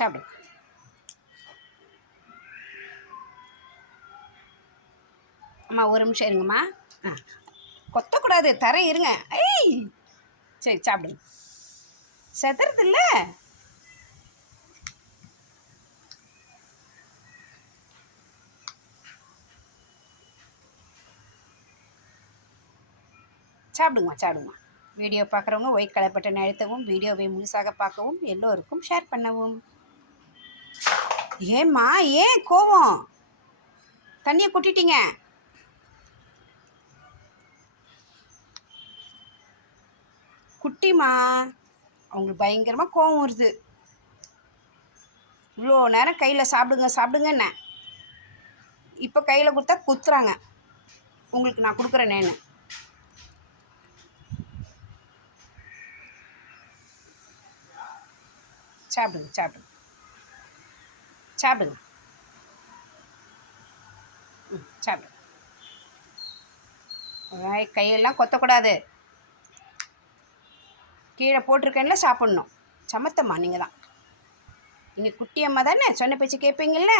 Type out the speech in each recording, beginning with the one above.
சாப்பிடு. அம்மா ஒரு நிமிஷம் இருங்கம்மா. ஆ. கொத்தக்கூடாது தரேன் இருங்க. ஐய் சரி சாப்பிடுங்க செத்துறது இல்லை சாப்பிடுங்கம்மா சாப்பிடுங்கம்மா வீடியோ பார்க்குறவங்க ஒயிட் கலர் பட்டன் அழுத்தவும் வீடியோவை முழுசாக பார்க்கவும் எல்லோருக்கும் ஷேர் பண்ணவும். ஏம்மா ஏன் கோவம்? தண்ணியை கொட்டிட்டீங்க. குட்டிமா அவங்களுக்கு பயங்கரமாக கோவம் வருது. இவ்வளோ நேரம் கையில் சாப்பிடுங்க சாப்பிடுங்கண்ணே இப்போ கையில் கொடுத்தா குத்துறாங்க. உங்களுக்கு நான் கொடுக்குறேன் நேன்னு சாப்பிடுங்க சாப்பிடுங்க. சாப்பிடுங்க ம் சாப்பிடுங்க கையெல்லாம் கொத்தக்கூடாது. கீழே போட்டிருக்கேன்ல சாப்பிட்ணும். சமத்தம்மா நீங்கள் தான் நீங்கள் குட்டி அம்மா தானே? சொன்ன பேச்சு கேட்பீங்கள்ல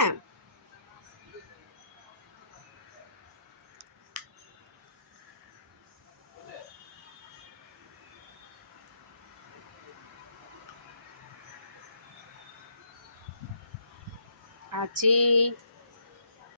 阿姐